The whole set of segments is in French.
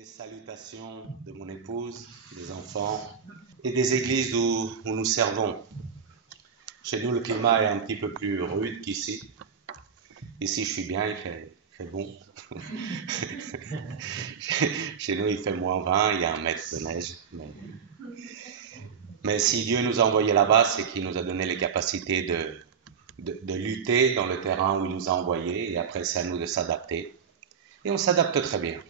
Les salutations de mon épouse, des enfants et des églises où nous servons. Chez nous, le climat est un petit peu plus rude qu'ici. Ici, je suis bien, il fait bon. Chez nous, il fait -20, il y a 1 mètre de neige. Mais si Dieu nous a envoyés là-bas, c'est qu'il nous a donné les capacités de lutter dans le terrain où il nous a envoyés. Et après, c'est à nous de s'adapter. Et on s'adapte très bien.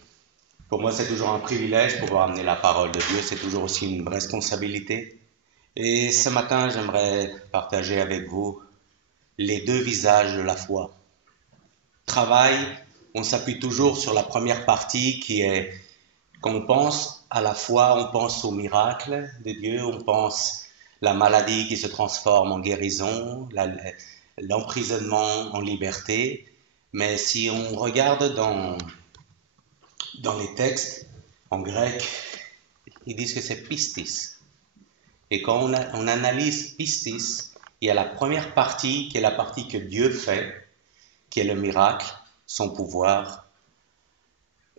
Pour moi, c'est toujours un privilège de pouvoir amener la parole de Dieu. C'est toujours aussi une responsabilité. Et ce matin, j'aimerais partager avec vous les 2 visages de la foi. Travail, on s'appuie toujours sur la première partie qui est, quand on pense à la foi, on pense au miracle de Dieu, on pense la maladie qui se transforme en guérison, l'emprisonnement en liberté. Mais si on regarde dans les textes, en grec, ils disent que c'est pistis. Et quand on analyse pistis, il y a la première partie qui est la partie que Dieu fait, qui est le miracle, son pouvoir.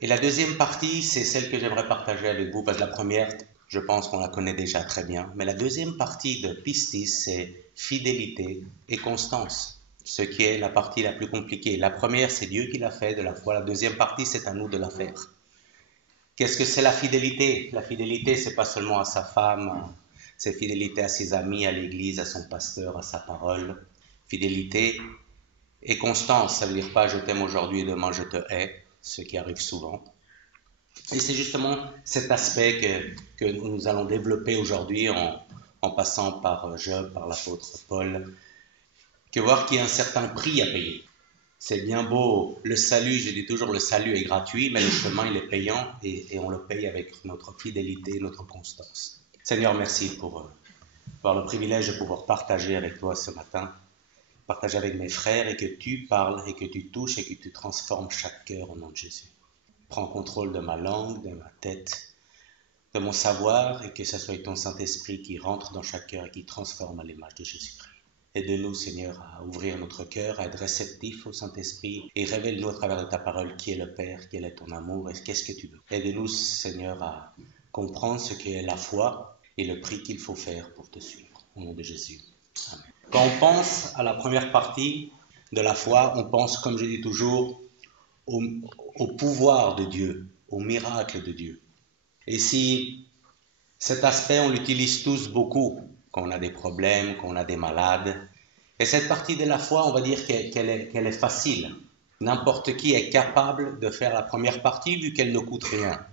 Et la deuxième partie, c'est celle que j'aimerais partager avec vous, parce que la première, je pense qu'on la connaît déjà très bien. Mais la deuxième partie de pistis, c'est fidélité et constance, ce qui est la partie la plus compliquée. La première, c'est Dieu qui l'a fait de la foi. La deuxième partie, c'est à nous de la faire. Qu'est-ce que c'est la fidélité? La fidélité, c'est pas seulement à sa femme, c'est fidélité à ses amis, à l'église, à son pasteur, à sa parole. Fidélité et constance, ça veut dire pas je t'aime aujourd'hui et demain je te hais, ce qui arrive souvent. Et c'est justement cet aspect que nous allons développer aujourd'hui en passant par Job, par l'apôtre Paul, que voir qu'il y a un certain prix à payer. C'est bien beau, le salut, je dis toujours le salut est gratuit, mais le chemin il est payant et on le paye avec notre fidélité, notre constance. Seigneur, merci pour avoir le privilège de pouvoir partager avec toi ce matin, partager avec mes frères et que tu parles et que tu touches et que tu transformes chaque cœur au nom de Jésus. Prends contrôle de ma langue, de ma tête, de mon savoir et que ce soit ton Saint-Esprit qui rentre dans chaque cœur et qui transforme à l'image de Jésus-Christ. Aide-nous, Seigneur, à ouvrir notre cœur, à être réceptif au Saint-Esprit et révèle-nous à travers de ta parole qui est le Père, quel est ton amour et qu'est-ce que tu veux. Aide-nous, Seigneur, à comprendre ce qu'est la foi et le prix qu'il faut faire pour te suivre. Au nom de Jésus. Amen. Quand on pense à la première partie de la foi, on pense, comme je dis toujours, au pouvoir de Dieu, au miracle de Dieu. Et si cet aspect, on l'utilise tous beaucoup, quand on a des problèmes, quand on a des malades. Et cette partie de la foi, on va dire qu'elle est facile. N'importe qui est capable de faire la première partie vu qu'elle ne coûte rien.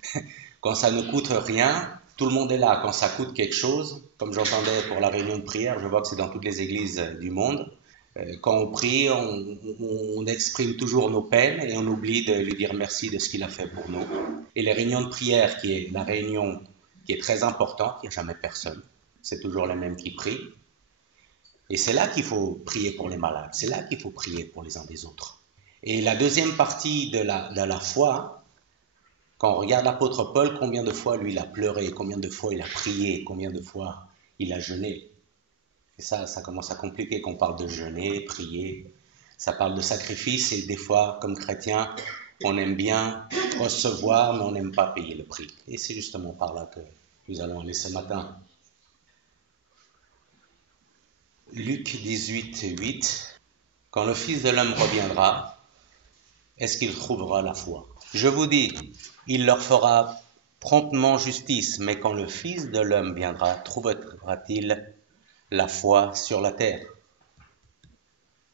Quand ça ne coûte rien, tout le monde est là. Quand ça coûte quelque chose, comme j'entendais pour la réunion de prière, je vois que c'est dans toutes les églises du monde. Quand on prie, on exprime toujours nos peines et on oublie de lui dire merci de ce qu'il a fait pour nous. Et les réunions de prière, qui est la réunion qui est très importante, il n'y a jamais personne. C'est toujours les mêmes qui prient. Et c'est là qu'il faut prier pour les malades. C'est là qu'il faut prier pour les uns des autres. Et la deuxième partie de la foi, quand on regarde l'apôtre Paul, combien de fois lui il a pleuré, combien de fois il a prié, combien de fois il a jeûné. Et ça commence à compliquer quand on parle de jeûner, prier. Ça parle de sacrifice et des fois, comme chrétien, on aime bien recevoir, mais on n'aime pas payer le prix. Et c'est justement par là que nous allons aller ce matin. Luc 18, 8. Quand le Fils de l'homme reviendra, est-ce qu'il trouvera la foi? Je vous dis, il leur fera promptement justice, mais quand le Fils de l'homme viendra, trouvera-t-il la foi sur la terre?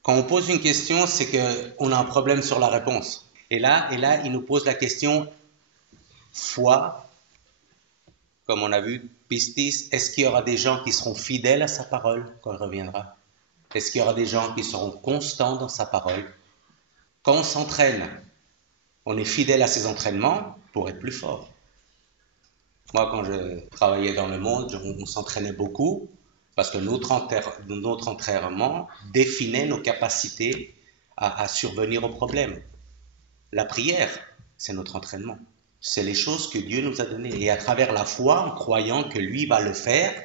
Quand on pose une question, c'est qu'on a un problème sur la réponse. Et là, il nous pose la question, foi, comme on a vu, pistis, est-ce qu'il y aura des gens qui seront fidèles à sa parole quand il reviendra? Est-ce qu'il y aura des gens qui seront constants dans sa parole? Quand on s'entraîne, on est fidèle à ses entraînements pour être plus fort. Moi, quand je travaillais dans le monde, on s'entraînait beaucoup parce que notre entraînement définait nos capacités à survenir aux problèmes. La prière, c'est notre entraînement. C'est les choses que Dieu nous a données. Et à travers la foi, en croyant que lui va le faire,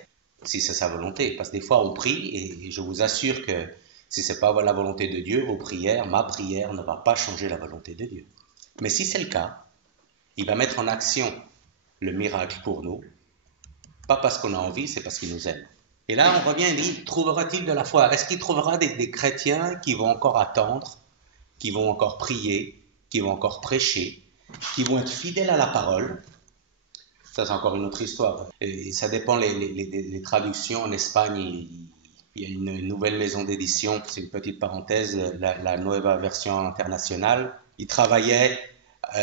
si c'est sa volonté. Parce que des fois, on prie et je vous assure que si ce n'est pas la volonté de Dieu, vos prières, ma prière ne va pas changer la volonté de Dieu. Mais si c'est le cas, Il va mettre en action le miracle pour nous, pas parce qu'on a envie, c'est parce qu'il nous aime. Et là, on revient et dit, trouvera-t-il de la foi? Est-ce qu'il trouvera des chrétiens qui vont encore attendre, qui vont encore prier, qui vont encore prêcher, qui vont être fidèles à la parole? Ça, c'est encore une autre histoire. Et ça dépend les traductions. En Espagne, il y a une nouvelle maison d'édition, c'est une petite parenthèse, la Nueva Version Internationale. Ils travaillaient,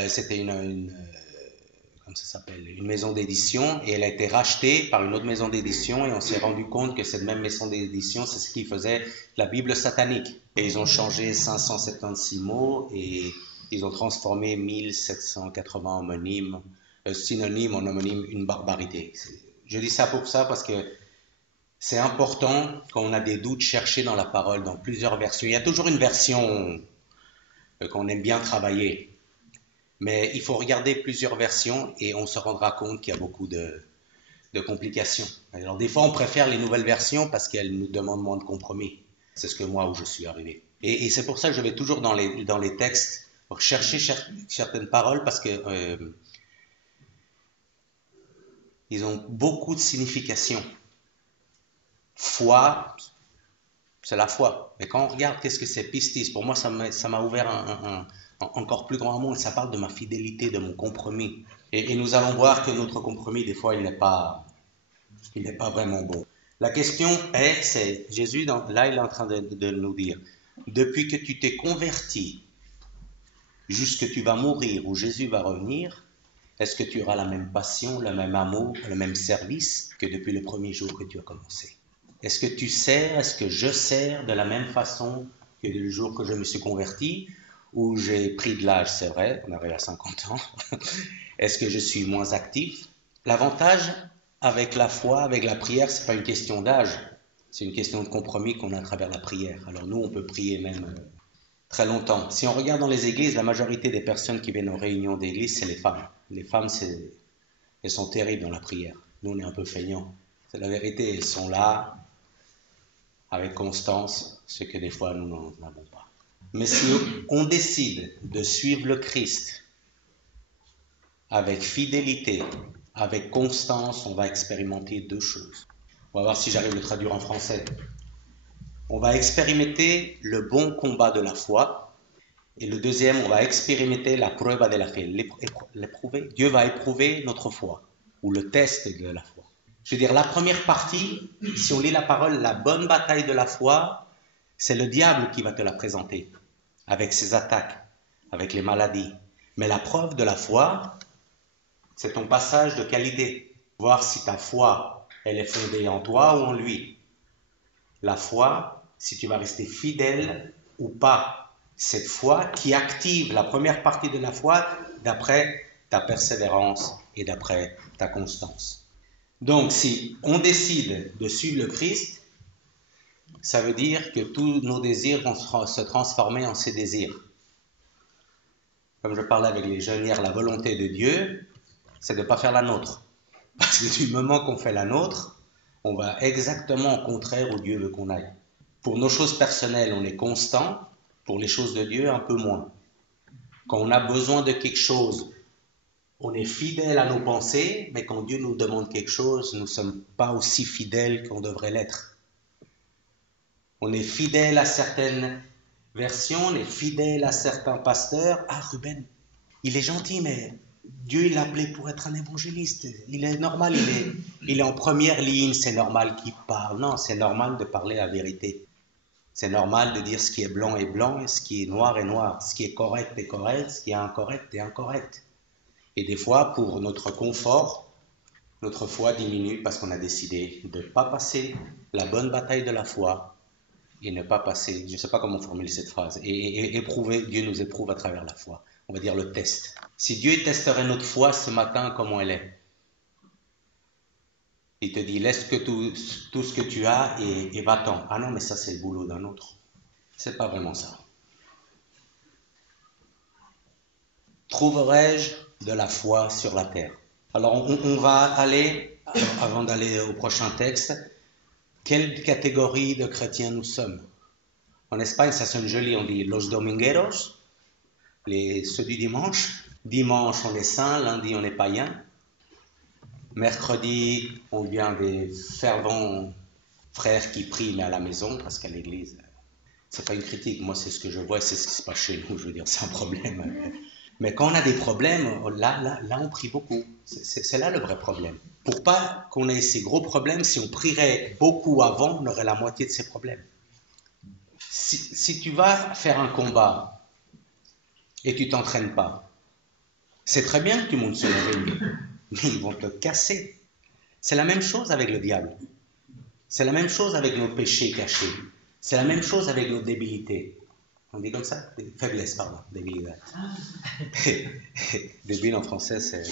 c'était comment ça s'appelle, une maison d'édition, et elle a été rachetée par une autre maison d'édition, et on s'est rendu compte que cette même maison d'édition, c'est ce qui faisait la Bible satanique. Et ils ont changé 576 mots, et ils ont transformé 1780 synonymes en homonymes, une barbarité. Je dis ça pour ça parce que c'est important, quand on a des doutes, chercher dans la parole, dans plusieurs versions. Il y a toujours une version qu'on aime bien travailler. Mais il faut regarder plusieurs versions et on se rendra compte qu'il y a beaucoup de complications. Alors des fois, on préfère les nouvelles versions parce qu'elles nous demandent moins de compromis. C'est ce que moi, où je suis arrivé. Et c'est pour ça que je vais toujours dans les textes pour chercher certaines paroles parce que ils ont beaucoup de significations. Foi, c'est la foi. Mais quand on regarde qu'est-ce que c'est pistis, pour moi, ça m'a ouvert un encore plus grand monde. Ça parle de ma fidélité, de mon compromis. Et nous allons voir que notre compromis, des fois, il n'est pas vraiment bon. La question c'est Jésus, là, il est en train de nous dire, depuis que tu t'es converti, jusque tu vas mourir ou Jésus va revenir, est-ce que tu auras la même passion, le même amour, le même service que depuis le premier jour que tu as commencé? Est-ce que tu sers, est-ce que je sers de la même façon que le jour que je me suis converti, où j'ai pris de l'âge, c'est vrai, on arrive à 50 ans. Est-ce que je suis moins actif? L'avantage avec la foi, avec la prière, c'est pas une question d'âge, c'est une question de compromis qu'on a à travers la prière. Alors nous, on peut prier même très longtemps. Si on regarde dans les églises, la majorité des personnes qui viennent aux réunions d'église, c'est les femmes. Les femmes, elles sont terribles dans la prière. Nous, on est un peu feignants. C'est la vérité, elles sont là, avec constance, ce que des fois, nous n'avons pas. Mais si on décide de suivre le Christ avec fidélité, avec constance, on va expérimenter deux choses. On va voir si j'arrive à le traduire en français. On va expérimenter le bon combat de la foi. Et le deuxième, on va expérimenter la prueba de la fe, l'éprouver. Dieu va éprouver notre foi, ou le test de la foi. Je veux dire, la première partie, si on lit la parole, la bonne bataille de la foi, c'est le diable qui va te la présenter, avec ses attaques, avec les maladies. Mais la preuve de la foi, c'est ton passage de qualité. Voir si ta foi, elle est fondée en toi ou en lui. La foi, si tu vas rester fidèle ou pas. Cette foi qui active la première partie de la foi d'après ta persévérance et d'après ta constance. Donc, si on décide de suivre le Christ, ça veut dire que tous nos désirs vont se transformer en ses désirs. Comme je parlais avec les jeunes hier, la volonté de Dieu, c'est de ne pas faire la nôtre. Parce que du moment qu'on fait la nôtre, on va exactement au contraire où Dieu veut qu'on aille. Pour nos choses personnelles, on est constant. Pour les choses de Dieu, un peu moins. Quand on a besoin de quelque chose, on est fidèle à nos pensées, mais quand Dieu nous demande quelque chose, nous ne sommes pas aussi fidèles qu'on devrait l'être. On est fidèle à certaines versions, on est fidèle à certains pasteurs. Ah, Ruben, il est gentil, mais Dieu il l'a appelé pour être un évangéliste. Il est normal, il est en première ligne, c'est normal qu'il parle. Non, c'est normal de parler la vérité. C'est normal de dire ce qui est blanc est blanc et ce qui est noir est noir. Ce qui est correct est correct, ce qui est incorrect est incorrect. Et des fois, pour notre confort, notre foi diminue parce qu'on a décidé de ne pas passer la bonne bataille de la foi et ne pas passer, je ne sais pas comment formuler cette phrase, et éprouver, Dieu nous éprouve à travers la foi. On va dire le test. Si Dieu testerait notre foi ce matin, comment elle est? Il te dit, laisse que tout ce que tu as et va-t'en. Ah non, mais ça, c'est le boulot d'un autre. C'est pas vraiment ça. Trouverai-je de la foi sur la terre? Alors, on va aller, avant d'aller au prochain texte, quelle catégorie de chrétiens nous sommes? En Espagne, ça sonne joli, on dit los domingueros, ceux du dimanche, Dimanche, on est saint, lundi, on est païen. Mercredi, on vient des fervents frères qui prient, mais à la maison, parce qu'à l'église, c'est pas une critique. Moi, c'est ce que je vois, c'est ce qui se passe chez nous. Je veux dire, c'est un problème. Mais quand on a des problèmes, là on prie beaucoup. C'est là le vrai problème. Pour pas qu'on ait ces gros problèmes, si on prierait beaucoup avant, on aurait la moitié de ces problèmes. Si tu vas faire un combat et tu t'entraînes pas, c'est très bien que tu montes sur le ring, mais ils vont te casser. C'est la même chose avec le diable. C'est la même chose avec nos péchés cachés. C'est la même chose avec nos débilités. On dit comme ça? Faiblesse, pardon, débilité. Débile en français, c'est...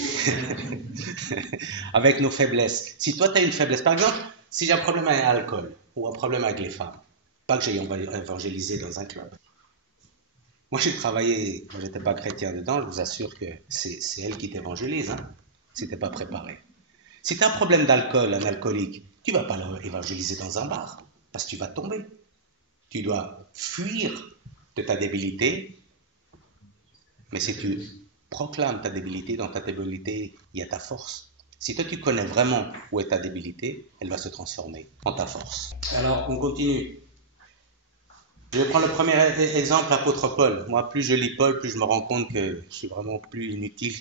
avec nos faiblesses. Si toi, tu as une faiblesse, par exemple, si j'ai un problème avec l'alcool ou un problème avec les femmes, pas que j'ai évangélisé dans un club. Moi, j'ai travaillé, moi, j'étais pas chrétien dedans, je vous assure que c'est elle qui t'évangélise, hein, si t'es pas préparé. Si tu as un problème d'alcool, un alcoolique, tu vas pas l'évangéliser dans un bar, parce que tu vas tomber. Tu dois fuir de ta débilité, mais si tu proclames ta débilité, dans ta débilité, il y a ta force. Si toi tu connais vraiment où est ta débilité, elle va se transformer en ta force. Alors on continue. Je vais prendre le premier exemple, l'apôtre Paul. Moi, plus je lis Paul, plus je me rends compte que je suis vraiment plus inutile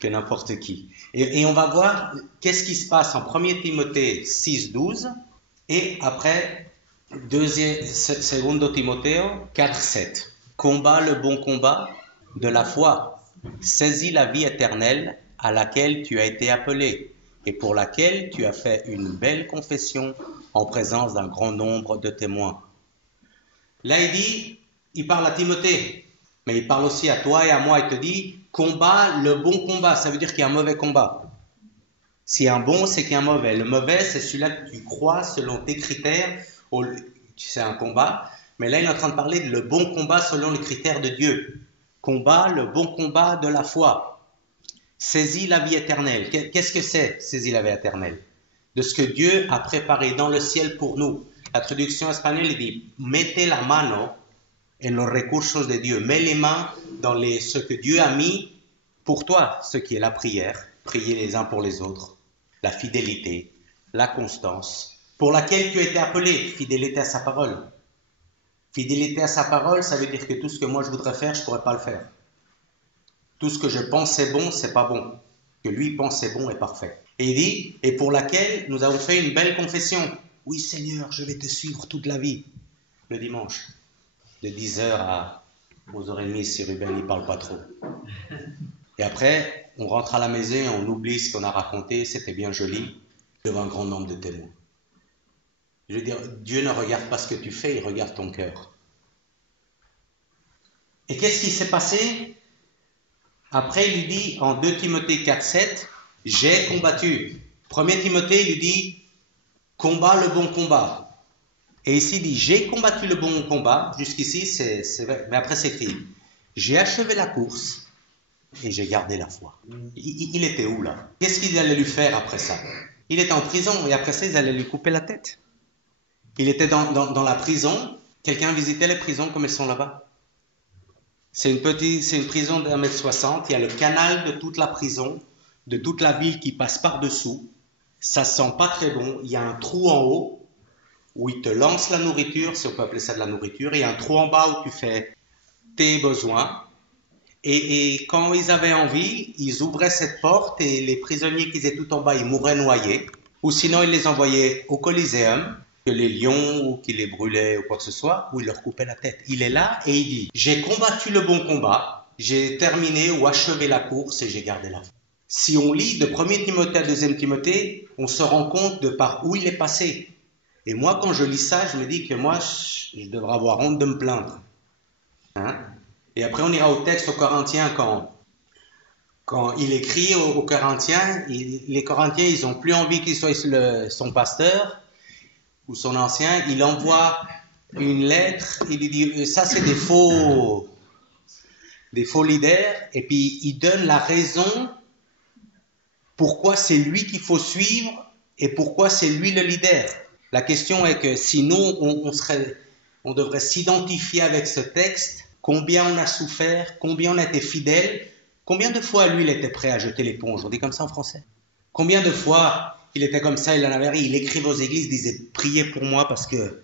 que n'importe qui. Et on va voir qu'est-ce qui se passe en 1 Timothée 6, 12 et après 2 Timothée 4, 7. Combat le bon combat de la foi. Saisis la vie éternelle à laquelle tu as été appelé et pour laquelle tu as fait une belle confession en présence d'un grand nombre de témoins. Là, il parle à Timothée, mais il parle aussi à toi et à moi. Il te dit, combat le bon combat. Ça veut dire qu'il y a un mauvais combat. S'il y a un bon, c'est qu'il y a un mauvais. Le mauvais, c'est celui-là que tu crois selon tes critères. C'est un combat. Mais là, il est en train de parler de le bon combat selon les critères de Dieu. Combat le bon combat de la foi. Saisis la vie éternelle. Qu'est-ce que c'est, saisis la vie éternelle? De ce que Dieu a préparé dans le ciel pour nous. La traduction espagnole dit mettez la mano en los recursos de Dieu. Mets les mains dans ce que Dieu a mis pour toi, ce qui est la prière, prier les uns pour les autres, la fidélité, la constance, pour laquelle tu as été appelé, fidélité à sa parole. Fidélité à sa parole, ça veut dire que tout ce que moi je voudrais faire, je ne pourrais pas le faire. Tout ce que je pense est bon, c'est pas bon. Que lui pense est bon et parfait. Et il dit, et pour laquelle nous avons fait une belle confession. Oui Seigneur, je vais te suivre toute la vie. Le dimanche, de 10h à 11h30, si Ruben n'y parle pas trop. Et après, on rentre à la maison et on oublie ce qu'on a raconté, c'était bien joli, devant un grand nombre de témoins. Je veux dire, Dieu ne regarde pas ce que tu fais, il regarde ton cœur. Et qu'est-ce qui s'est passé? Après, il lui dit en 2 Timothée 4, 7, j'ai combattu. 1 Timothée, il lui dit, combat le bon combat. Et ici, il dit, j'ai combattu le bon combat. Jusqu'ici, c'est vrai. Mais après, c'est écrit, j'ai achevé la course et j'ai gardé la foi. Il était où, là? Qu'est-ce qu'ils allaient lui faire après ça? Il était en prison et après ça, ils allaient lui couper la tête. Il était dans la prison. Quelqu'un visitait les prisons comme elles sont là-bas? C'est une prison d'1,60 m. Il y a le canal de toute la prison, de toute la ville qui passe par-dessous. Ça sent pas très bon. Il y a un trou en haut où ils te lancent la nourriture, si on peut appeler ça de la nourriture. Il y a un trou en bas où tu fais tes besoins. Et quand ils avaient envie, ils ouvraient cette porte et les prisonniers qui étaient tout en bas, ils mouraient noyés. Ou sinon, ils les envoyaient au Coliseum, que les lions ou qui les brûlaient ou quoi que ce soit, où ils leur coupaient la tête. Il est là et il dit, j'ai combattu le bon combat, j'ai terminé ou achevé la course et j'ai gardé la foi. Si on lit de 1 Timothée à 2 Timothée, on se rend compte de par où il est passé. Et moi, quand je lis ça, je me dis que moi, je devrais avoir honte de me plaindre. Hein? Et après, on ira au texte aux Corinthiens quand il écrit aux Corinthiens, les Corinthiens, ils n'ont plus envie qu'il soit son pasteur ou son ancien. Il envoie une lettre, il lui dit, ça c'est des faux leaders, et puis il donne la raison pourquoi c'est lui qu'il faut suivre et pourquoi c'est lui le leader. La question est que si nous, on devrait s'identifier avec ce texte, combien on a souffert, combien on a été fidèle, combien de fois lui il était prêt à jeter l'éponge, on dit comme ça en français. Combien de fois il était comme ça, il en avait rien, il écrivait aux églises, il disait priez pour moi parce que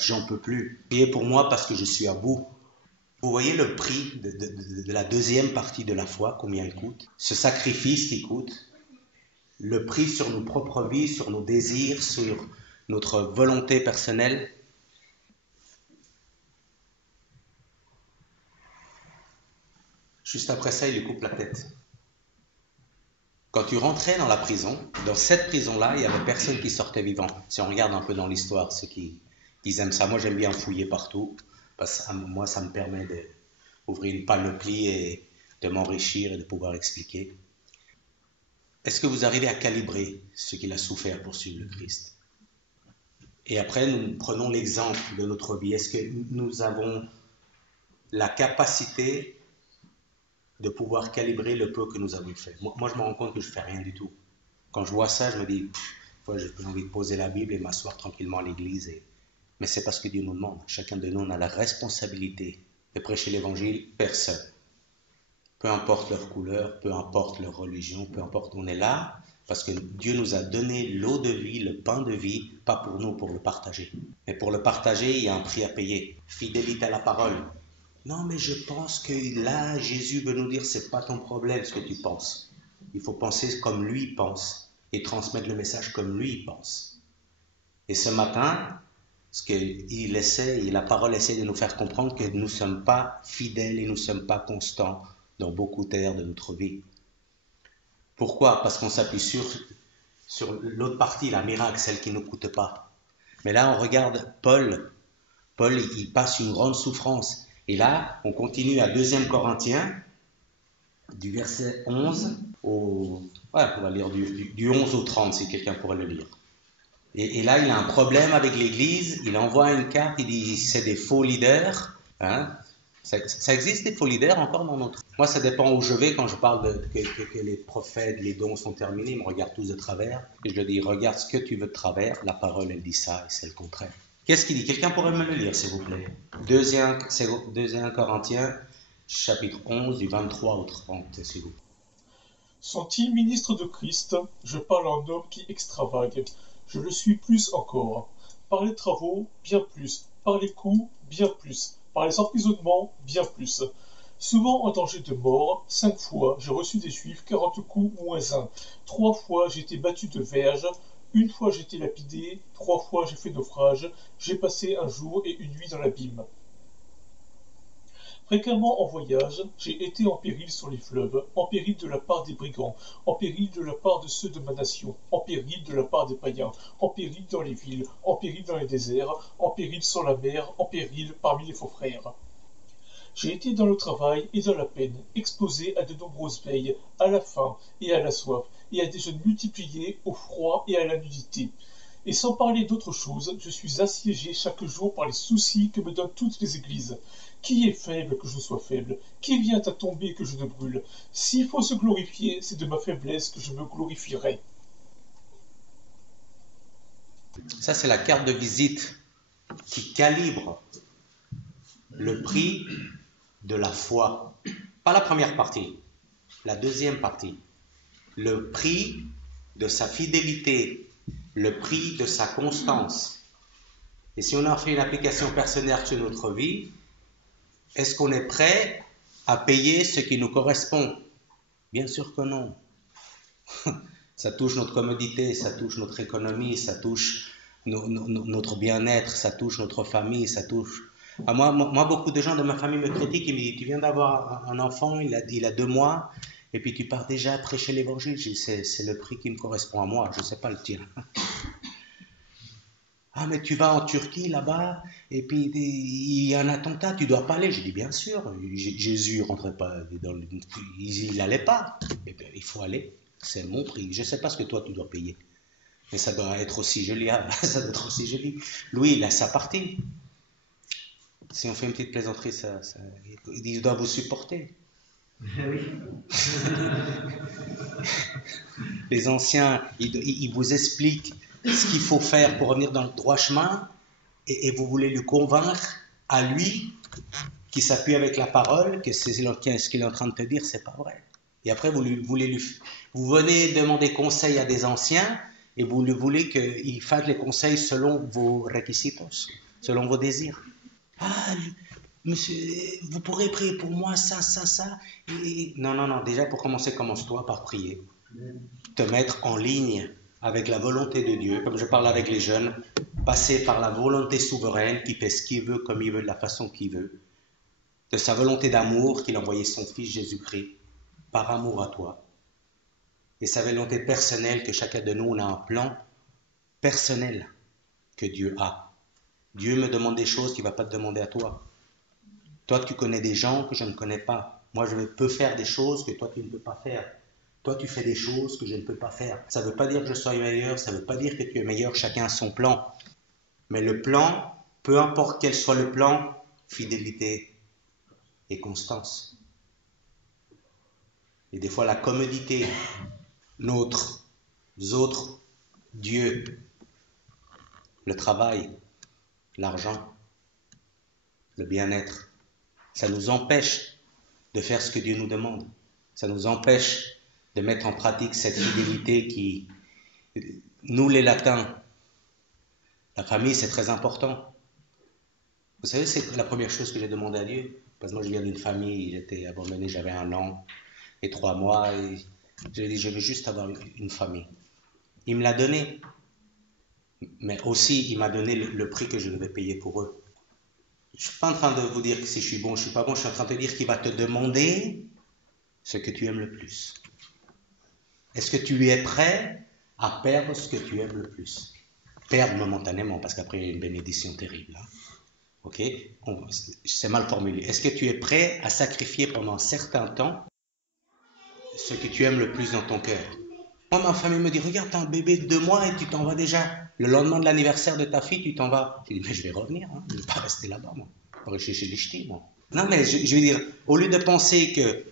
j'en peux plus, priez pour moi parce que je suis à bout. Vous voyez le prix de la deuxième partie de la foi, combien il coûte, ce sacrifice qui coûte, le prix sur nos propres vies, sur nos désirs, sur notre volonté personnelle. Juste après ça, il lui coupe la tête. Quand tu rentrais dans la prison, dans cette prison-là, il n'y avait personne qui sortait vivant. Si on regarde un peu dans l'histoire, ceux qui aiment ça, moi j'aime bien fouiller partout, parce que moi ça me permet d'ouvrir une panoplie et de m'enrichir et de pouvoir expliquer. Est-ce que vous arrivez à calibrer ce qu'il a souffert pour suivre le Christ? Et après, nous prenons l'exemple de notre vie. Est-ce que nous avons la capacité de pouvoir calibrer le peu que nous avons fait? Moi, je me rends compte que je ne fais rien du tout. Quand je vois ça, je me dis, j'ai plus envie de poser la Bible et m'asseoir tranquillement à l'église. Mais c'est parce que Dieu nous demande. Chacun de nous, on a la responsabilité de prêcher l'évangile. Personne. Peu importe leur couleur, peu importe leur religion, peu importe, on est là parce que Dieu nous a donné l'eau de vie, le pain de vie, pas pour nous, pour le partager. Mais pour le partager, il y a un prix à payer. Fidélité à la parole. Non, mais je pense que là, Jésus veut nous dire, c'est pas ton problème ce que tu penses. Il faut penser comme lui pense et transmettre le message comme lui pense. Et ce matin, la parole essaie de nous faire comprendre que nous ne sommes pas fidèles et nous ne sommes pas constants dans beaucoup d'aires de notre vie. Pourquoi? Parce qu'on s'appuie sur l'autre partie, la miracle, celle qui ne nous coûte pas. Mais là, on regarde Paul. Paul, il passe une grande souffrance. Et là, on continue à 2 Corinthiens, du verset 11 au... Ouais, on va lire du 11 au 30, si quelqu'un pourrait le lire. Et là, il a un problème avec l'Église. Il envoie une carte, il dit c'est des faux leaders. Hein? Ça existe des faux leaders encore dans notre... Moi, ça dépend où je vais quand je parle que les prophètes, les dons sont terminés. Ils me regardent tous de travers. Et je leur dis, regarde ce que tu veux de travers. La parole, elle dit ça et c'est le contraire. Qu'est-ce qu'il dit? Quelqu'un pourrait me le lire, s'il vous plaît. 2 Corinthiens, chapitre 11, du 23 au 30, s'il vous plaît. Sont-ils ministres de Christ? Je parle en homme qui extravague. Je le suis plus encore. Par les travaux, bien plus. Par les coups, bien plus. Par les emprisonnements, bien plus. Souvent en danger de mort, 5 fois j'ai reçu des Juifs 40 coups moins 1. 3 fois j'ai été battu de verge. 1 fois j'ai été lapidé. 3 fois j'ai fait naufrage. J'ai passé un jour et une nuit dans l'abîme. Fréquemment en voyage, j'ai été en péril sur les fleuves, en péril de la part des brigands, en péril de la part de ceux de ma nation, en péril de la part des païens, en péril dans les villes, en péril dans les déserts, en péril sur la mer, en péril parmi les faux frères. J'ai été dans le travail et dans la peine, exposé à de nombreuses veilles, à la faim et à la soif, et à des jeûnes multipliés, au froid et à la nudité. Et sans parler d'autre chose, je suis assiégé chaque jour par les soucis que me donnent toutes les églises. Qui est faible que je sois faible? Qui vient à tomber que je ne brûle? S'il faut se glorifier, c'est de ma faiblesse que je me glorifierai. Ça, c'est la carte de visite qui calibre le prix de la foi. Pas la première partie, la deuxième partie. Le prix de sa fidélité, le prix de sa constance. Et si on en fait une application personnelle sur notre vie, est-ce qu'on est prêt à payer ce qui nous correspond? Bien sûr que non. Ça touche notre commodité, ça touche notre économie, ça touche notre bien-être, ça touche notre famille, ça touche... Moi, beaucoup de gens de ma famille me critiquent, ils me disent, tu viens d'avoir un enfant, il a 2 mois, et puis tu pars déjà prêcher l'évangile. Je dis, c'est le prix qui me correspond à moi, je ne sais pas le tien. Ah, mais tu vas en Turquie là-bas, et puis il y a un attentat, tu dois pas aller. Je dis, bien sûr, Jésus ne rentrait pas il n'allait pas. Mais bien, il faut aller, c'est mon prix. Je ne sais pas ce que toi tu dois payer, mais ça doit être aussi joli. Ça doit être aussi joli. Lui, il a sa partie. Si on fait une petite plaisanterie, il doit vous supporter. Oui. Les anciens, ils vous expliquent ce qu'il faut faire pour revenir dans le droit chemin et vous voulez lui convaincre à lui qui s'appuie avec la parole, que ce qu'il est en train de te dire, c'est pas vrai. Et après, vous venez demander conseil à des anciens et vous voulez qu'ils fassent les conseils selon vos requisitos, selon vos désirs. Ah, monsieur, vous pourrez prier pour moi, ça. Non. Déjà, pour commencer, commence-toi par prier. Te mettre en ligne avec la volonté de Dieu, comme je parle avec les jeunes, passer par la volonté souveraine qui fait ce qu'il veut, comme il veut, de la façon qu'il veut, de sa volonté d'amour qu'il a envoyé son Fils Jésus-Christ, par amour à toi, et sa volonté personnelle que chacun de nous, on a un plan personnel que Dieu a. Dieu me demande des choses qu'il ne va pas te demander à toi. Toi, tu connais des gens que je ne connais pas. Moi, je peux faire des choses que toi, tu ne peux pas faire. Toi, tu fais des choses que je ne peux pas faire. Ça ne veut pas dire que je sois meilleur, ça ne veut pas dire que tu es meilleur, chacun a son plan. Mais le plan, peu importe quel soit le plan, fidélité et constance. Et des fois, la commodité, notre, autres, Dieu, le travail, l'argent, le bien-être, ça nous empêche de faire ce que Dieu nous demande. Ça nous empêche de mettre en pratique cette fidélité qui, nous les latins, la famille c'est très important. Vous savez, c'est la première chose que j'ai demandé à Dieu. Parce que moi je viens d'une famille, j'étais abandonné, j'avais 1 an et 3 mois. Et j'ai dit, je veux juste avoir une famille. Il me l'a donné. Mais aussi, il m'a donné le prix que je devais payer pour eux. Je ne suis pas en train de vous dire que si je suis bon ou je ne suis pas bon, je suis en train de te dire qu'il va te demander ce que tu aimes le plus. Est-ce que tu es prêt à perdre ce que tu aimes le plus? Perdre momentanément, parce qu'après il y a une bénédiction terrible. Hein? Ok? C'est mal formulé. Est-ce que tu es prêt à sacrifier pendant un certain temps ce que tu aimes le plus dans ton cœur? Moi, ma famille me dit, regarde, t'as un bébé de 2 mois et tu t'en vas déjà. Le lendemain de l'anniversaire de ta fille, tu t'en vas. Je dis, mais je vais revenir, hein. Je ne vais pas rester là-bas, moi. Je vais pas rester chez les ch'tis, moi. Non, mais je veux dire, au lieu de penser que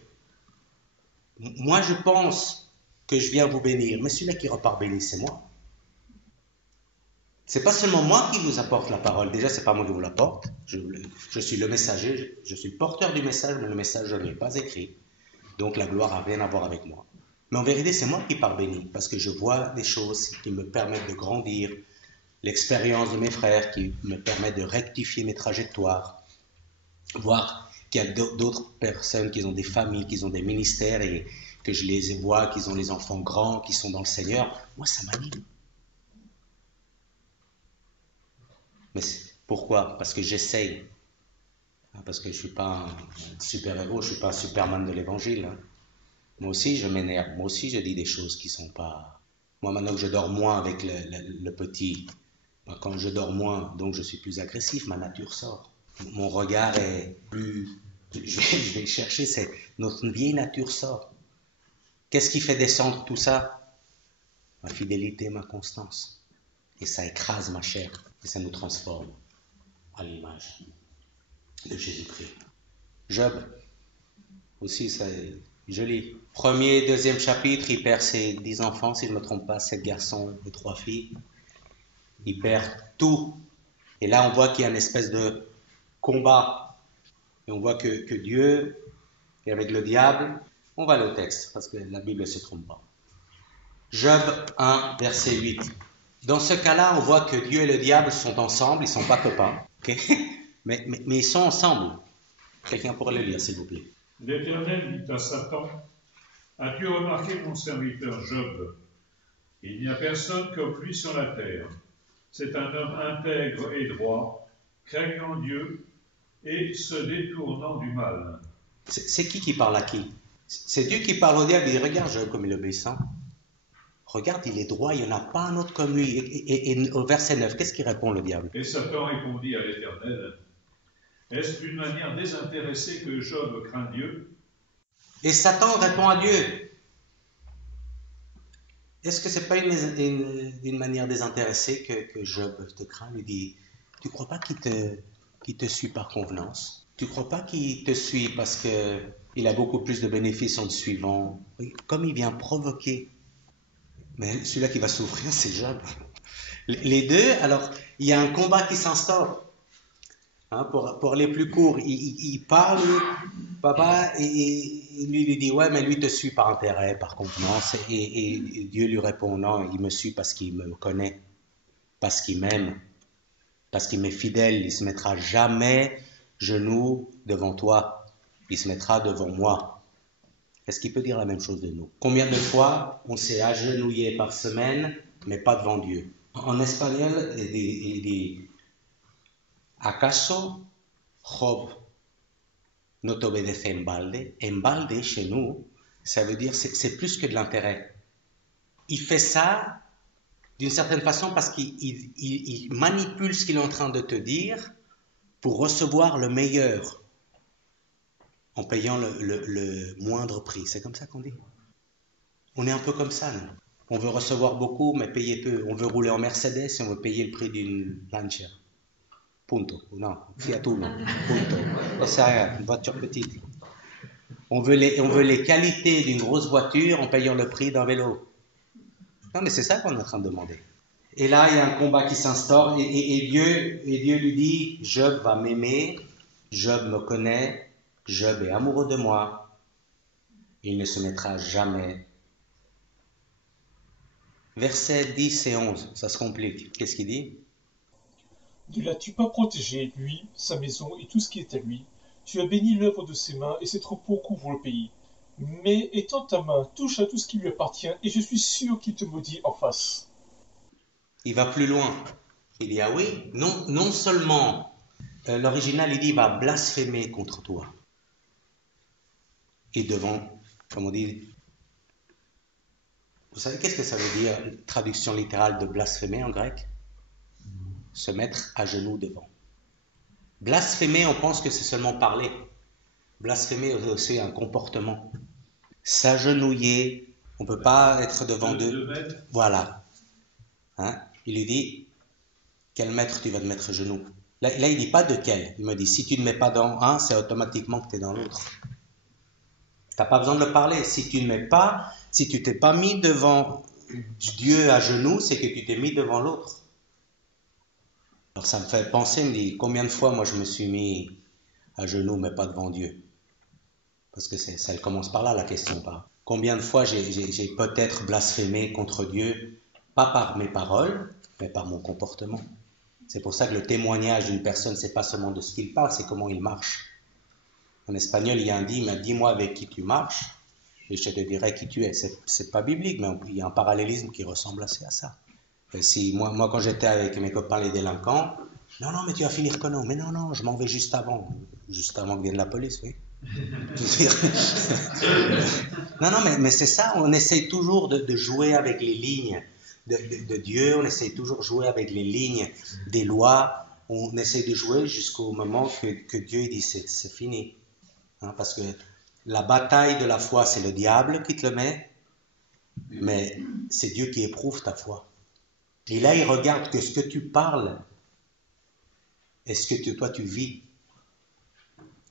moi, je pense que je viens vous bénir, mais celui-là qui repart béni, c'est moi. C'est pas seulement moi qui vous apporte la parole. Déjà, c'est pas moi qui vous l'apporte. Je suis le messager, je suis le porteur du message, mais le message, je ne l'ai pas écrit. Donc, la gloire n'a rien à voir avec moi. Mais en vérité, c'est moi qui pars béni, parce que je vois des choses qui me permettent de grandir, l'expérience de mes frères qui me permet de rectifier mes trajectoires, voir qu'il y a d'autres personnes qui ont des familles, qui ont des ministères et que je les vois, qui ont les enfants grands, qui sont dans le Seigneur. Moi, ça m'anime. Mais pourquoi? Parce que j'essaye. Parce que je ne suis pas un super-héros, je ne suis pas un Superman de l'évangile. Hein. Moi aussi, je m'énerve. Moi aussi, je dis des choses qui ne sont pas... Moi, maintenant que je dors moins avec le petit, quand je dors moins, donc je suis plus agressif, ma nature sort. Mon regard est plus... Je vais chercher, c'est notre vieille nature sort. Qu'est-ce qui fait descendre tout ça? Ma fidélité, ma constance. Et ça écrase ma chair et ça nous transforme à l'image de Jésus-Christ. Job, aussi, c'est joli. 1er, 2e chapitre, il perd ses 10 enfants, si je ne me trompe pas, 7 garçons et 3 filles. Il perd tout. Et là, on voit qu'il y a une espèce de combat. Et on voit que Dieu est avec le diable. On va au texte, parce que la Bible ne se trompe pas. Job 1, verset 8. Dans ce cas-là, on voit que Dieu et le diable sont ensemble, ils ne sont pas copains. Okay? mais ils sont ensemble. Quelqu'un pourrait le lire, s'il vous plaît. L'Éternel dit à Satan, « As-tu remarqué mon serviteur Job? Il n'y a personne comme lui sur la terre. C'est un homme intègre et droit, craignant Dieu et se détournant du mal. » C'est qui parle à qui? C'est Dieu qui parle au diable et dit, regarde Job comme il est obéissant. Regarde, il est droit, il n'y en a pas un autre comme lui. Et au verset 9, qu'est-ce qu'il répond le diable? Et Satan répondit à l'Éternel, « Est-ce d'une manière désintéressée que Job craint Dieu? » Et Satan répond à Dieu. Est-ce que ce n'est pas d'une manière désintéressée que Job te craint? Il dit, tu ne crois pas qu'il te suit par convenance? Tu ne crois pas qu'il te suit parce qu'il a beaucoup plus de bénéfices en te suivant? Comme il vient provoquer. Mais celui-là qui va souffrir, c'est Job. Les deux, alors, il y a un combat qui s'instaure. Hein, pour les plus courts, il parle, papa, et lui dit, ouais, mais lui te suit par intérêt, par convenance. Et Dieu lui répond, non, il me suit parce qu'il me connaît, parce qu'il m'aime, parce qu'il m'est fidèle. Il se mettra jamais genoux devant toi, il se mettra devant moi. Est-ce qu'il peut dire la même chose de nous? Combien de fois on s'est agenouillé par semaine, mais pas devant Dieu? En espagnol, il dit ¿Acaso Job no te obedece en balde? En balde, chez nous, ça veut dire c'est plus que de l'intérêt. Il fait ça d'une certaine façon parce qu'il manipule ce qu'il est en train de te dire pour recevoir le meilleur en payant le moindre prix. C'est comme ça qu'on dit. On est un peu comme ça, nous. On veut recevoir beaucoup, mais payer peu. On veut rouler en Mercedes et on veut payer le prix d'une Lancia. Punto. Non, Fiat Uno. Punto. Ça sert à rien, une voiture petite. On veut les qualités d'une grosse voiture en payant le prix d'un vélo. Non, mais c'est ça qu'on est en train de demander. Et là, il y a un combat qui s'instaure et Dieu lui dit, Job va m'aimer, Job me connaît, Job est amoureux de moi, il ne se mettra jamais. Versets 10 et 11, ça se complique. Qu'est-ce qu'il dit? Ne l'as-tu pas protégé, lui, sa maison et tout ce qui est à lui? Tu as béni l'œuvre de ses mains et ses troupeaux couvrent le pays. Mais étends ta main, touche à tout ce qui lui appartient, et je suis sûr qu'il te maudit en face. Il va plus loin. Il dit, ah oui, non seulement, l'original, il dit, il va blasphémer contre toi. Et devant, comme on dit, vous savez qu'est-ce que ça veut dire, traduction littérale de blasphémer en grec? Se mettre à genoux devant. Blasphémer, on pense que c'est seulement parler. Blasphémer, c'est aussi un comportement. S'agenouiller, on ne peut pas être devant d'eux. Voilà. Hein? Il lui dit, quel maître tu vas te mettre à genoux? Là, il ne dit pas de quel. Il me dit, si tu ne mets pas dans un, c'est automatiquement que tu es dans l'autre. Tu n'as pas besoin de le parler. Si tu ne mets pas, si tu t'es pas mis devant Dieu à genoux, c'est que tu t'es mis devant l'autre. Alors ça me fait penser, me dit, combien de fois moi je me suis mis à genoux, mais pas devant Dieu? Parce que ça commence par là la question. Combien de fois j'ai peut-être blasphémé contre Dieu, pas par mes paroles, mais par mon comportement. C'est pour ça que le témoignage d'une personne, c'est pas seulement de ce qu'il parle, c'est comment il marche. En espagnol, il y a un dit, mais dis-moi avec qui tu marches, et je te dirai qui tu es. C'est pas biblique, mais il y a un parallélisme qui ressemble assez à ça. Et si moi quand j'étais avec mes copains les délinquants, non, mais tu vas finir connu. Mais non, je m'en vais juste avant que vienne la police, oui. Non, mais c'est ça, on essaie toujours de jouer avec les lignes de Dieu, on essaie toujours de jouer avec les lignes des lois, on essaie de jouer jusqu'au moment que Dieu dit c'est fini. Hein, parce que la bataille de la foi, c'est le diable qui te le met, mais c'est Dieu qui éprouve ta foi. Et là, il regarde que ce que tu parles, est-ce que toi tu vis?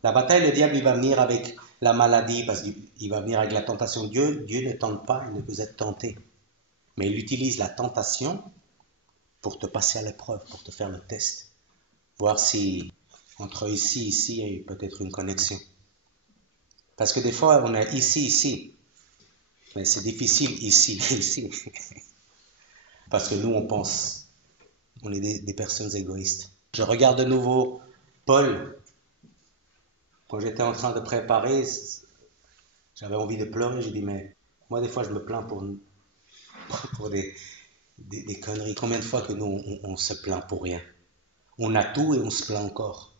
La bataille, le diable, il va venir avec la maladie, parce qu'il va venir avec la tentation. Dieu ne tente pas, il ne vous êtes tenté. Mais il utilise la tentation pour te passer à l'épreuve, pour te faire le test. Voir si, entre ici, il y a peut-être une connexion. Parce que des fois, on est ici. Mais c'est difficile ici. Parce que nous, on pense. On est des personnes égoïstes. Je regarde de nouveau Paul. Quand j'étais en train de préparer, j'avais envie de pleurer. J'ai dit, mais moi, des fois, je me plains pour des conneries. Combien de fois que nous, on se plaint pour rien? On a tout et on se plaint encore.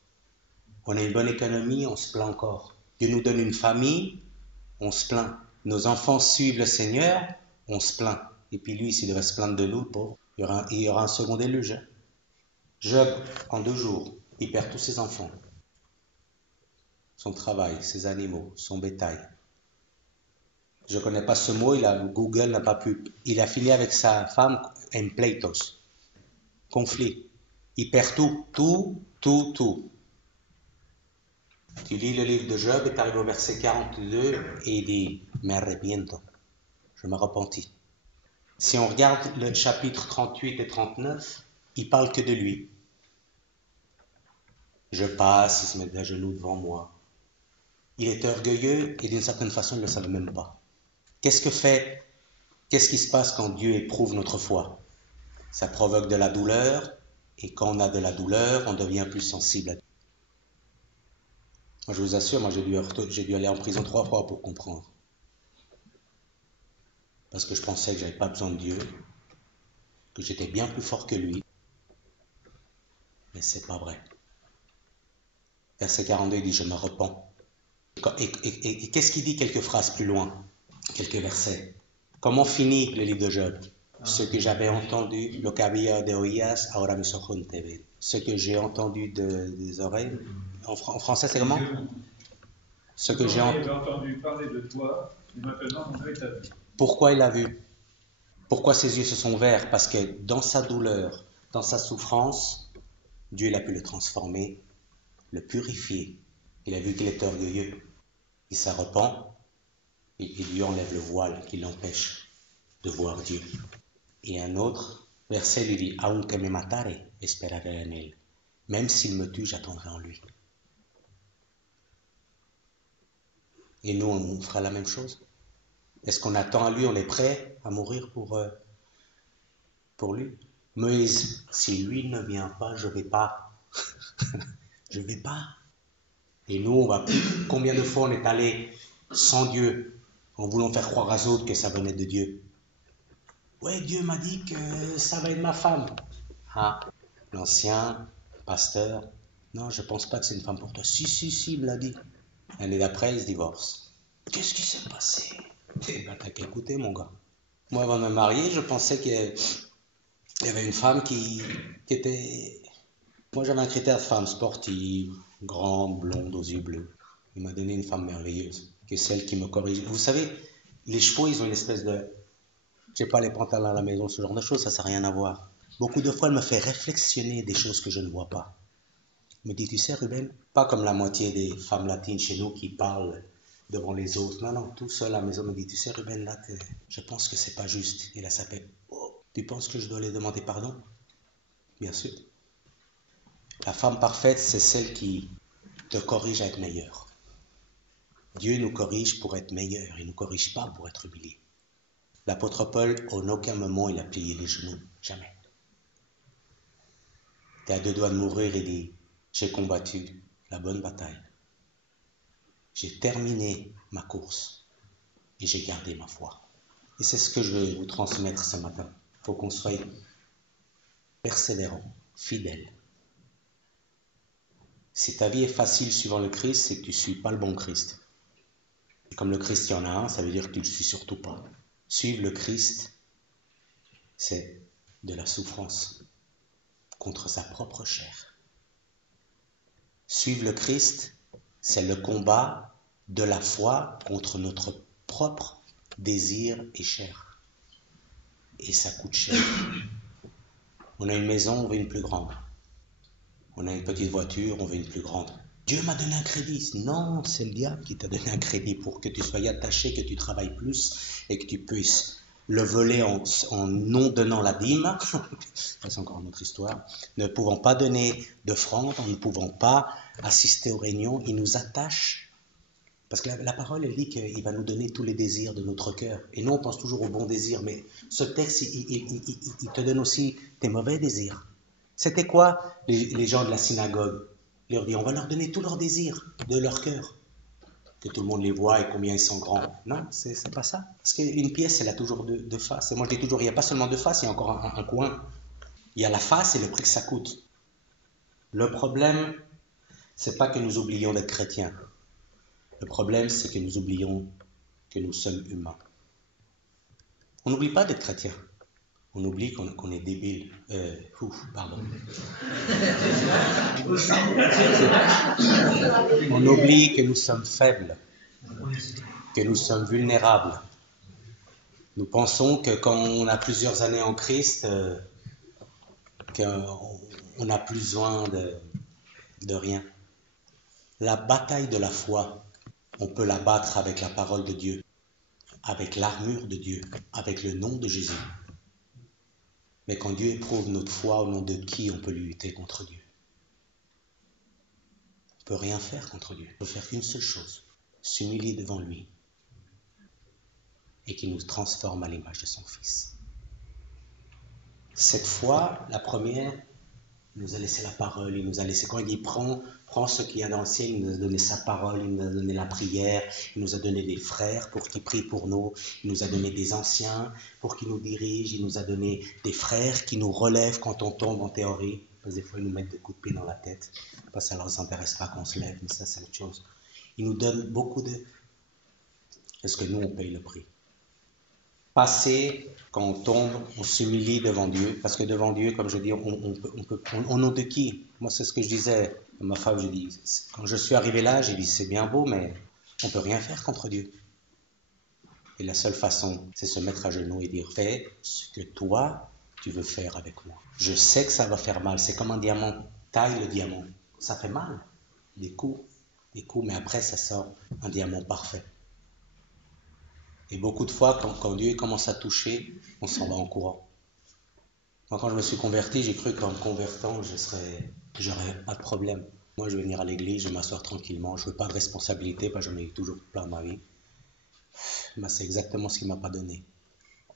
On a une bonne économie, on se plaint encore. Dieu nous donne une famille, on se plaint. Nos enfants suivent le Seigneur, on se plaint. Et puis lui, s'il devait se plaindre de nous, pauvre, il y aura un second déluge. Hein. Job, en 2 jours, il perd tous ses enfants. Son travail, ses animaux, son bétail. Je ne connais pas ce mot, Google n'a pas pu. Il a fini avec sa femme en pleitos. Conflit. Il perd tout. Tu lis le livre de Job et tu arrives au verset 42 et il dit « Me arrepiento ». Je me repentis. Si on regarde le chapitre 38 et 39, il parle que de lui. Je passe, il se met à genoux devant moi. Il est orgueilleux et d'une certaine façon, il ne le savait même pas. Qu'est-ce qui se passe quand Dieu éprouve notre foi? Ça provoque de la douleur, et quand on a de la douleur, on devient plus sensible à Dieu. Moi, je vous assure, moi j'ai dû aller en prison 3 fois pour comprendre. Parce que je pensais que j'avais pas besoin de Dieu, que j'étais bien plus fort que lui. Mais c'est pas vrai. Verset 42, il dit, je me repens. Et qu'est-ce qu'il dit quelques phrases plus loin, quelques versets? Comment finit le livre de Job? Ce que j'avais entendu, lo que había de oídas, ahora mis ojos te ven. Ce que j'ai entendu des oreilles, en français c'est comment? Ce que j'ai entendu parler de toi, et maintenant mon œil t'a vu. Pourquoi il a vu? Pourquoi ses yeux se sont ouverts? Parce que dans sa douleur, dans sa souffrance, Dieu il a pu le transformer, le purifier. Il a vu qu'il était orgueilleux. Il s'en repent et il lui enlève le voile qui l'empêche de voir Dieu. Et un autre verset lui dit, aunque me matare, esperaré en él. Même s'il me tue, j'attendrai en lui. Et nous, on fera la même chose. Est-ce qu'on attend à lui, on est prêt à mourir pour lui? Moïse, si lui ne vient pas, je vais pas. Je vais pas. Et nous, on va plus. Combien de fois on est allé sans Dieu, en voulant faire croire aux autres que ça venait de Dieu? Ouais, Dieu m'a dit que ça va être ma femme. Ah, l'ancien pasteur, non, je pense pas que c'est une femme pour toi. Si, il me l'a dit. L'année d'après, il se divorce. Qu'est-ce qui s'est passé? Eh ben, t'as qu'à écouter, mon gars. Moi, avant de me marier, je pensais qu'il y avait une femme qui était... Moi, j'avais un critère de femme sportive, grande, blonde, aux yeux bleus. Il m'a donné une femme merveilleuse, qui est celle qui me corrige. Vous savez, les chevaux, ils ont une espèce de... J'ai pas les pantalons à la maison, ce genre de choses, ça n'a rien à voir. Beaucoup de fois, elle me fait réflexionner des choses que je ne vois pas. Elle me dit, tu sais, Ruben, pas comme la moitié des femmes latines chez nous qui parlent devant les autres. Non, tout seul à la maison me dit, tu sais, Ruben, là, je pense que c'est pas juste. Et là, ça fait, oh, tu penses que je dois les demander pardon? Bien sûr. La femme parfaite, c'est celle qui te corrige à être meilleure. Dieu nous corrige pour être meilleur, il ne nous corrige pas pour être humilié. L'apôtre Paul, en aucun moment, il a plié les genoux, jamais. Il est à 2 doigts de mourir, il dit, j'ai combattu la bonne bataille. J'ai terminé ma course et j'ai gardé ma foi. Et c'est ce que je veux vous transmettre ce matin. Il faut qu'on soit persévérant, fidèle. Si ta vie est facile suivant le Christ, c'est que tu ne suis pas le bon Christ. Et comme le Christ, il y en a un, ça veut dire que tu ne le suis surtout pas. Suivre le Christ, c'est de la souffrance contre sa propre chair. Suivre le Christ, c'est le combat de la foi contre notre propre désir et chair. Et ça coûte cher. On a une maison, on veut une plus grande. On a une petite voiture, on veut une plus grande. Dieu m'a donné un crédit. Non, c'est le diable qui t'a donné un crédit pour que tu sois attaché, que tu travailles plus et que tu puisses le voler en non donnant la dîme. C'est encore une autre histoire. Ne pouvant pas donner d'offrande, en ne pouvant pas assister aux réunions, il nous attache. Parce que la parole, elle dit qu'il va nous donner tous les désirs de notre cœur. Et nous, on pense toujours aux bons désirs, mais ce texte, il te donne aussi tes mauvais désirs. C'était quoi les gens de la synagogue? Il leur dit, on va leur donner tous leurs désirs de leur cœur. Que tout le monde les voit et combien ils sont grands. Non, c'est pas ça. Parce qu'une pièce, elle a toujours deux faces. Et moi, je dis toujours, il n'y a pas seulement 2 faces, il y a encore un coin. Il y a la face et le prix que ça coûte. Le problème, c'est pas que nous oublions d'être chrétiens. Le problème, c'est que nous oublions que nous sommes humains. On n'oublie pas d'être chrétien. On oublie qu'on est débile. Pardon. On oublie que nous sommes faibles, que nous sommes vulnérables. Nous pensons que quand on a plusieurs années en Christ, qu'on n'a plus besoin de rien. La bataille de la foi, on peut la battre avec la parole de Dieu, avec l'armure de Dieu, avec le nom de Jésus. Mais quand Dieu éprouve notre foi, au nom de qui on peut lutter contre Dieu? peut rien faire contre Dieu. Il peut faire qu'une seule chose, s'humilier devant lui et qu'il nous transforme à l'image de son Fils. Cette fois, la première, il nous a laissé la parole, il nous a laissé, quand il dit prends ce qu'il y a dans le ciel, il nous a donné sa parole, il nous a donné la prière, il nous a donné des frères pour qu'ils prient pour nous, il nous a donné des anciens pour qu'ils nous dirigent, il nous a donné des frères qui nous relèvent quand on tombe en théorie, parce que des fois ils nous mettent des coups de pied dans la tête, parce que ça ne leur intéresse pas qu'on se lève, mais ça c'est autre chose. Il nous donne beaucoup de... Est-ce que nous on paye le prix? Passer, quand on tombe, on s'humilie devant Dieu, parce que devant Dieu, comme je dis, on nom de qui? Moi, c'est ce que je disais à ma femme, je dis, quand je suis arrivé là, j'ai dit, c'est bien beau, mais on ne peut rien faire contre Dieu. Et la seule façon, c'est se mettre à genoux et dire, fais ce que toi, tu veux faire avec moi. Je sais que ça va faire mal, c'est comme un diamant, taille le diamant, ça fait mal, des coups, mais après, ça sort un diamant parfait. Et beaucoup de fois, quand Dieu commence à toucher, on s'en va en courant. Moi, quand je me suis converti, j'ai cru qu'en me convertant, j'aurais pas de problème. Moi, je vais venir à l'église, je vais m'asseoir tranquillement, je veux pas de responsabilité, parce que j'en ai eu toujours plein de ma vie. Mais c'est exactement ce qu'il m'a pas donné.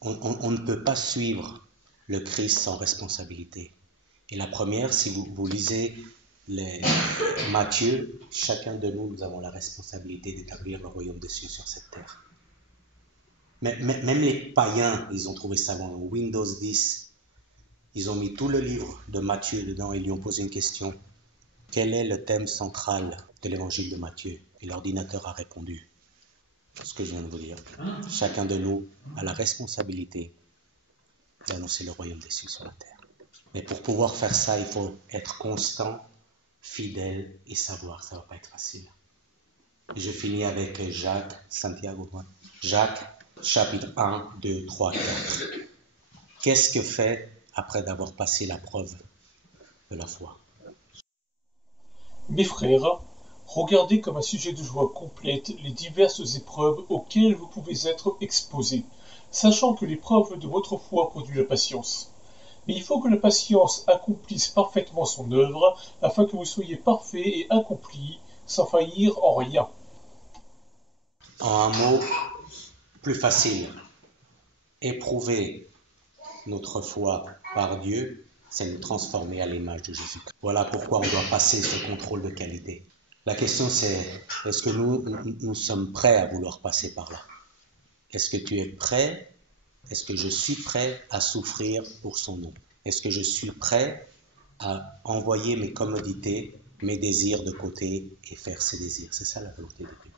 On ne peut pas suivre le Christ sans responsabilité. Et la première, si vous lisez Matthieu, chacun de nous avons la responsabilité d'établir le royaume des cieux sur cette terre. Même les païens, ils ont trouvé ça bon. Windows 10, ils ont mis tout le livre de Matthieu dedans et ils lui ont posé une question. Quel est le thème central de l'évangile de Matthieu? Et l'ordinateur a répondu. Ce que je viens de vous dire. Chacun de nous a la responsabilité d'annoncer le royaume des cieux sur la terre. Mais pour pouvoir faire ça, il faut être constant, fidèle et savoir. Ça ne va pas être facile. Et je finis avec Jacques, Santiago. Jacques, chapitre 1, 2, 3, 4. Qu'est-ce que fait après d'avoir passé la preuve de la foi? Mes frères, regardez comme un sujet de joie complète les diverses épreuves auxquelles vous pouvez être exposés, sachant que l'épreuve de votre foi produit la patience. Mais il faut que la patience accomplisse parfaitement son œuvre, afin que vous soyez parfaits et accomplis, sans faillir en rien. En un mot plus facile, éprouver notre foi par Dieu, c'est nous transformer à l'image de Jésus-Christ. Voilà pourquoi on doit passer ce contrôle de qualité. La question c'est, est-ce que nous sommes prêts à vouloir passer par là? Est-ce que tu es prêt? Est-ce que je suis prêt à souffrir pour son nom? Est-ce que je suis prêt à envoyer mes commodités, mes désirs de côté et faire ses désirs? C'est ça la volonté de Dieu.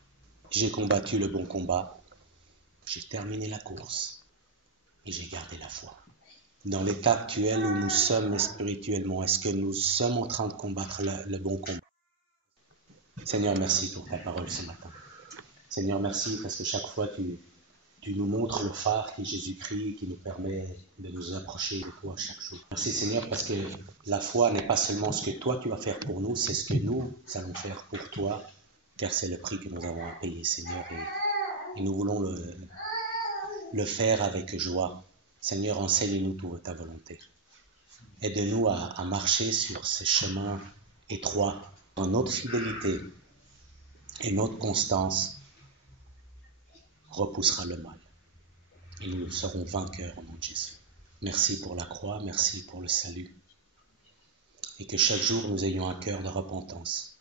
J'ai combattu le bon combat, j'ai terminé la course et j'ai gardé la foi. Dans l'état actuel où nous sommes spirituellement, est-ce que nous sommes en train de combattre le bon combat? Seigneur, merci pour ta parole ce matin. Seigneur, merci parce que chaque fois tu nous montres le phare qui est Jésus-Christ, qui nous permet de nous approcher de toi chaque jour. Merci Seigneur parce que la foi n'est pas seulement ce que toi tu vas faire pour nous, c'est ce que nous allons faire pour toi, car c'est le prix que nous avons à payer Seigneur et nous voulons le faire avec joie. Seigneur, enseigne-nous toute ta volonté. Aide-nous à marcher sur ces chemins étroits dans notre fidélité et notre constance repoussera le mal. Et nous serons vainqueurs au nom de Jésus. Merci pour la croix, merci pour le salut. Et que chaque jour nous ayons un cœur de repentance.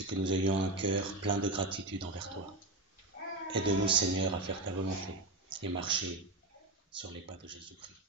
Et que nous ayons un cœur plein de gratitude envers toi. Aide-nous Seigneur à faire ta volonté et marcher sur les pas de Jésus-Christ.